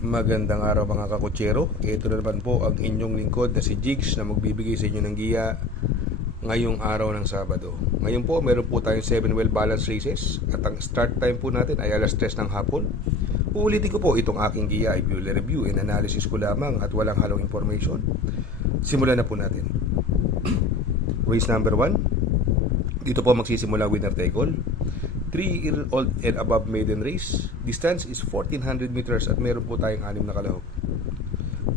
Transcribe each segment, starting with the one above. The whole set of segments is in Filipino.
Magandang araw mga kakutsero. Ito na naman po ang inyong lingkod na si Jigs na magbibigay sa inyo ng giya ngayong araw ng Sabado. Ngayon po meron po tayong 7 well balanced races at ang start time po natin ay alas 3 ng hapon. Uulitin ko po itong aking giya ay purely review and analysis ko lamang at walang halong information. Simulan na po natin. Race number 1. Dito po magsisimula winner take all. 3-year-old and above maiden race. Distance is 1400 meters at meron po tayong 6 na kalahok.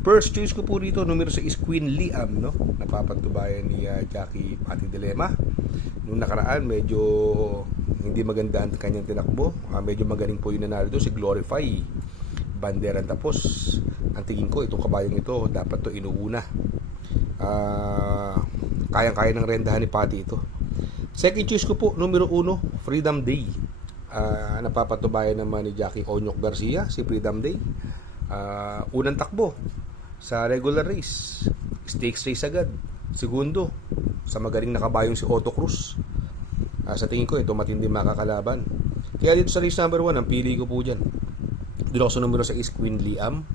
First choice ko po dito, numero 6 Queen Liam, no? Napapagtubayan ni Jackie Pati Dilema. Noong nakaraan, medyo hindi maganda ang kanyang tinakbo. Medyo magaling po yung nanalo doon, si Glorify Banderan. Tapos, ang tingin ko, itong kabayong ito, dapat to inuuna. Kayang-kaya ng rendahan ni Pati ito. Second choice ko po, numero 1, Freedom Day. Napapatubayan naman ni Jackie Onyok Garcia, si Freedom Day. Unang takbo sa regular race. Stakes race agad. Segundo, sa magaling na kabayong si Otto Cruz. Sa tingin ko, ito matindi makakalaban. Kaya dito sa race number 1, ang pili ko po dyan. Dito ako sa numero 6, Queen Liam.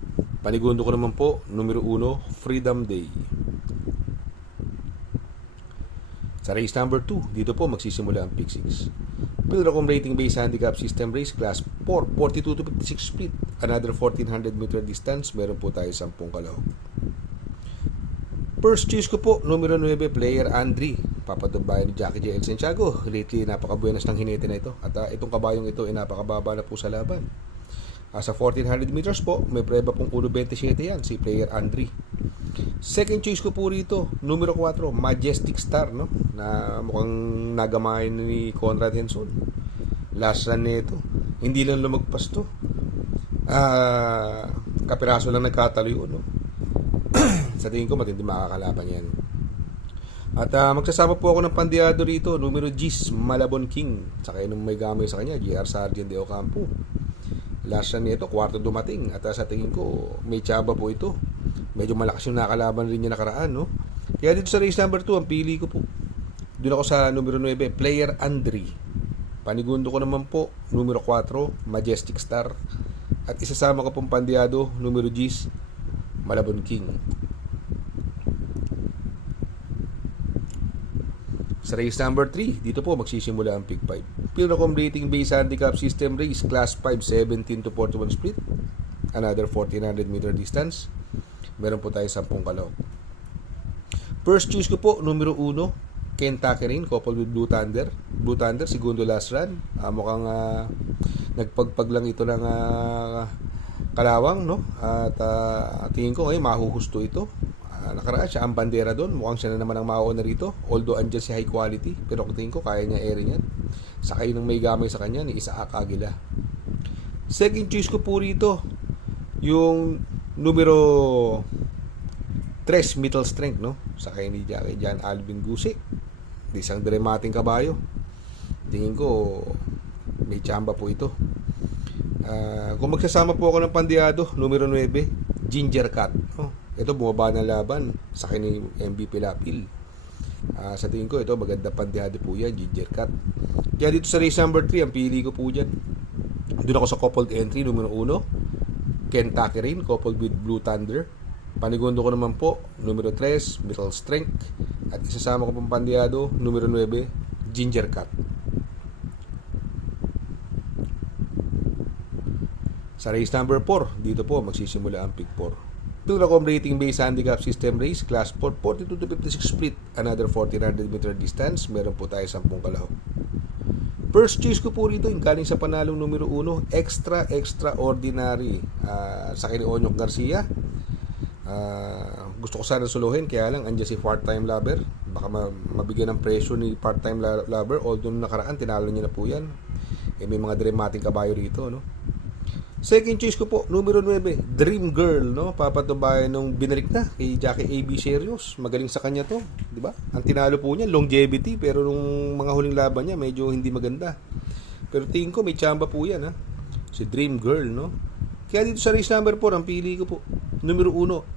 Panigundo ko naman po, numero 1, Freedom Day. Sa race number 2, dito po magsisimula ang pick 6. Pilracom rating based handicap system race class 4, 42 to 56 split. Another 1400 meter distance, meron po tayo 10 kalahok. First choice ko po, numero 9, player Andri. Papatubayan ni Jackie J. El Santiago. Lately, napakabuenas ng hinete na ito. At itong kabayong ito ay napakababa na po sa laban. Sa 1400 meters po, may preba pong 1.27 yan, si player Andri. Second choice ko po rito, numero 4, Majestic Star, no? Na mukhang nagamayan ni Conrad Henson. Last run nito, hindi lang lumagpas to. Kapiraso lang nagkatalo yun, no? Sa tingin ko, matindi makakalaban yan. At magsasama po ako ng pandiado rito, numero 10, Malabon King. Saka yung may gamay sa kanya, JR Sargent de Ocampo. Last run nito, kwarto dumating. At sa tingin ko, may tsaba po ito. Medyo malakas yung nakalaban rin niya nakaraan, no? Kaya dito sa race number 2, ang pili ko po, doon ako sa numero 9, player Andri. Panigundo ko naman po, numero 4, Majestic Star. At isasama ko pong pandiado, numero 10, Malabon King. Sa race number 3, dito po magsisimula ang pick 5. Pilracom rating based handicap system race class 5, 17 to 41 split. Another 1400 meter distance. Meron po tayo 10 kalahok. First choice ko po, numero 1, Kentucky Rain, coupled with Blue Thunder. Blue Thunder, segundo last run. Mukhang nagpagpag lang ito ng kalawang, no? At tingin ko ngayon mahuhusto ito. Nakaraan siya ang bandera doon. Mukhang siya na naman ang mauna rito. Although andyan si high quality, pero tingin ko kaya niya airin yan. Sakay ng may gamay sa kanya ni Isaac Aguila. Second choice ko po rito, yung numero 3, Middle Strength, no? Sakay ni Jackie Jan Alvin Gusi. Isang dramating kabayo. Tingin ko may tsamba po ito. Kung magsasama po ako ng pandiado, numero 9, Ginger Cat, no? Ito bumaba ng laban, sakay ni MVP Lapil. Sa tingin ko ito maganda pandiado po yan, Ginger Cat. Kaya dito sa race number 3, ang pili ko po dyan, doon ako sa coupled entry, numero 1, Kentucky Rain, coupled with Blue Thunder. Panigundo ko naman po, numero 3, Middle Strength. At isasama ko pang pandiado, numero 9, Ginger Cat. Sa race number 4, dito po magsisimula ang pick 4. Pilracom rating based handicap system race class 4, 42 to 56 split. Another 1400 meter distance. Meron po tayo 10 kalahok. First choice ko po rito, yung galing sa panalong numero 1, extraordinary. Sa kini Onyok Garcia. Gusto ko sana suluhin, kaya lang andyan si part-time lover. Baka mabigyan ng presyo ni part-time lover. Although nakaraan, tinalo niya na po yan. May mga dramatic kabayo rito, no? Second choice ko po, numero 9, Dream Girl, no? Papatubayan nung binalik na kay Jackie A.B. Serious. Magaling sa kanya to, di ba? Ang tinalo po niya, longevity, pero nung mga huling laban niya, medyo hindi maganda. Pero tingin ko, may tsamba po yan, ha? Si Dream Girl, no? Kaya dito sa race number 4, ang pili ko po, numero 1,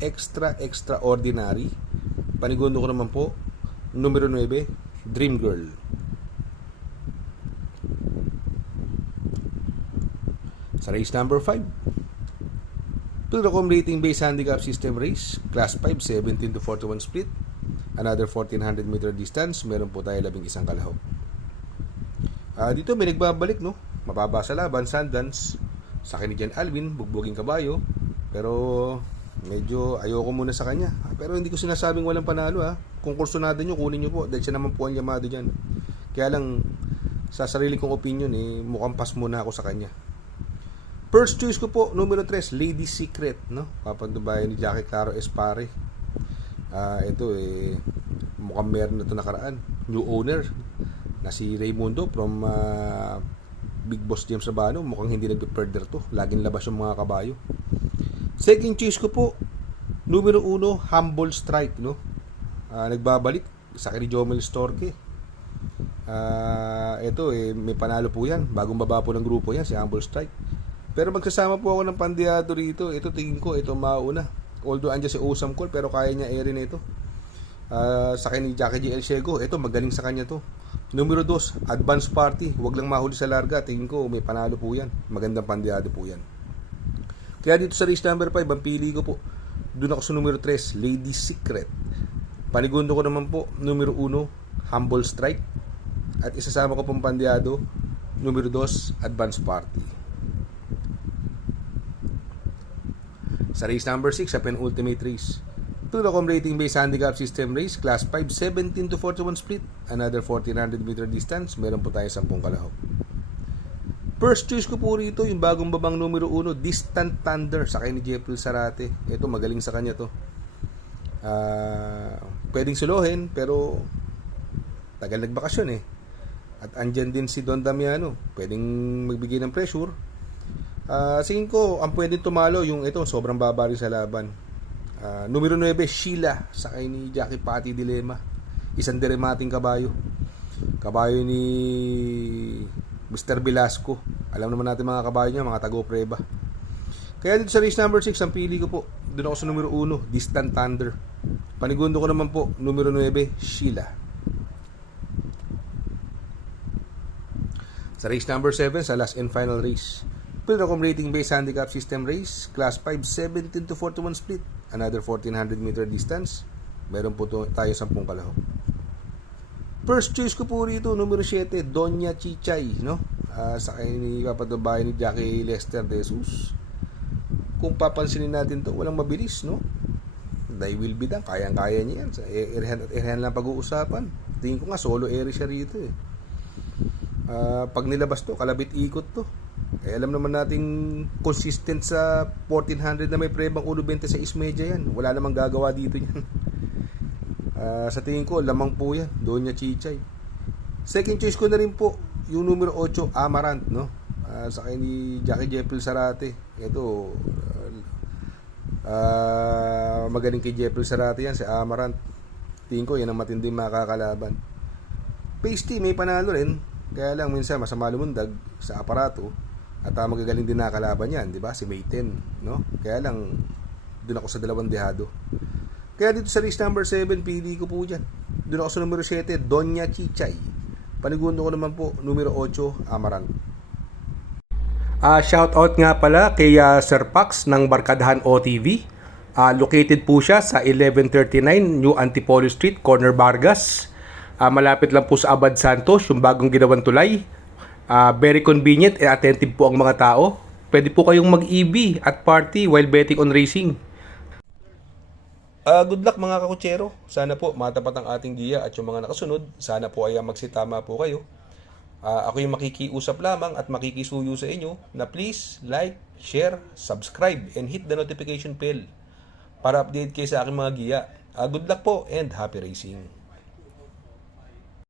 Extraordinary. Panigundo ko naman po, numero 9, Dream Girl. Sa race number 5, Pilracom rating based handicap system race, Class 5, 17 to 41 split. Another 1400 meter distance, meron po tayo 11 kalahok. Dito may nagbabalik, no? Mababa sa laban, Sundance. Sa akin ni Jan Alvin, bugbuging kabayo. Pero medyo ayoko muna sa kanya. Pero hindi ko sinasabing walang panalo, ha. Kung kursunado nyo, kunin nyo po. Dahil siya naman po ang yamado dyan. Kaya lang, sa sarili kong opinion, mukhang pas muna ako sa kanya. First choice ko po, numero 3, Lady Secret, no? Papandubayan ni Jackie Claro Espare. Ito mukhang meron na ito nakaraan. New owner na si Raymundo from Big Boss James Sabano. Mukhang hindi nag-perder to. Laging labas yung mga kabayo. Second choice ko po, numero 1, Humble Strike, no? Nagbabalik sa kay Jomel Storke. Ito may panalo po yan. Bagong baba po ng grupo yan, si Humble Strike. Pero magsasama po ako ng pandiado rito. Ito tingin ko, ito mauna. Although andyan si Osam Cole, pero kaya niya airin ito. Sa kanya ni Jackie G. El Ciego, ito magaling sa kanya to. Numero 2, Advance Party. Huwag lang mahuli sa larga. Tingin ko, may panalo po yan. Magandang pandiado po yan. Kaya dito sa race number 5, ang pili ko po, doon ako sa numero 3, Lady Secret. Panigundo ko naman po, numero 1, Humble Strike. At isasama ko pong pandiado, numero 2, Advance Party. Sa race number 6, sa penultimate race, Pilracom rating based handicap system race, Class 5, 17 to 41 split. Another 1400 meter distance, meron po tayo 10 kalahok. First choice ko po rito, yung bagong babang numero 1, Distant Thunder, sa kay ni Jeffrey Sarate. Ito, magaling sa kanya to. Pwedeng suluhin, pero tagal nagbakasyon At andyan din si Don Damiano, pwedeng magbigay ng pressure. Singin ko, ang pwedeng tumalo yung ito, sobrang baba rin sa laban. Numero 9, Sheila, sa kay ni Jackie Pati Dilema. Isang diremating kabayo. Kabayo ni Mr. Velasco. Alam naman natin mga kabayo niya, mga tago-preba. Kaya dito sa race number 6, ang pili ko po, doon ako sa numero 1, Distant Thunder. Panigundo ko naman po, numero 9, Sheila. Sa race number 7, sa last and final race, Pilracom rating based handicap system race, Class 5, 17 to 41 split. Another 1400 meter distance, meron po tayo 10 kalahok. First choice ko po rito, numero 7, Doña Chichay, no? Sa kay ni papadubay ni Jackie Lester De Jesus. Kung papansinin natin to, walang mabilis, no? They will be done, kayang-kaya niya yan. Sa area lang pag-uusapan. Tingin ko nga, solo area siya rito Pag nilabas to, kalabit ikot to. Alam naman nating consistent sa 1400 na may prebang 1.26 media yan. Wala namang gagawa dito yan. Sa tingin ko, lamang po yan. Doña Chichay. Second choice ko na rin po, yung numero 8, Amarant, no? Sa kay ni Jackie Jeffrey Sarate. Ito, magaling kay Jeffrey Sarate yan, si Amarant. Tingin ko, yan ang matinding makakalaban. Pasty, may panalo rin. Kaya lang minsan masama lumundag sa aparato at magagaling din nakakalaban yan, di ba? Si Mayten, no? Kaya lang doon ako sa dalawang dehado. Kaya dito sa race number 7, pili ko po dyan. Doon ako sa numero 7, Doña Chichay. Panigundo ko naman po, numero 8, Amarant. Shout out nga pala kay Sir Pax ng Barkadahan OTV. Located po siya sa 1139 New Antipolo Street, Corner Vargas. Malapit lang po sa Abad Santos, yung bagong ginawang tulay. Very convenient and attentive po ang mga tao. Pwede po kayong mag-EB at party while betting on racing. Good luck mga kakutsero. Sana po matapat ang ating giya at yung mga nakasunod. Sana po ay magsitama po kayo. Ako yung makikiusap lamang at makikisuyo sa inyo na please like, share, subscribe, and hit the notification bell para update kayo sa aking mga giya. Good luck po and happy racing.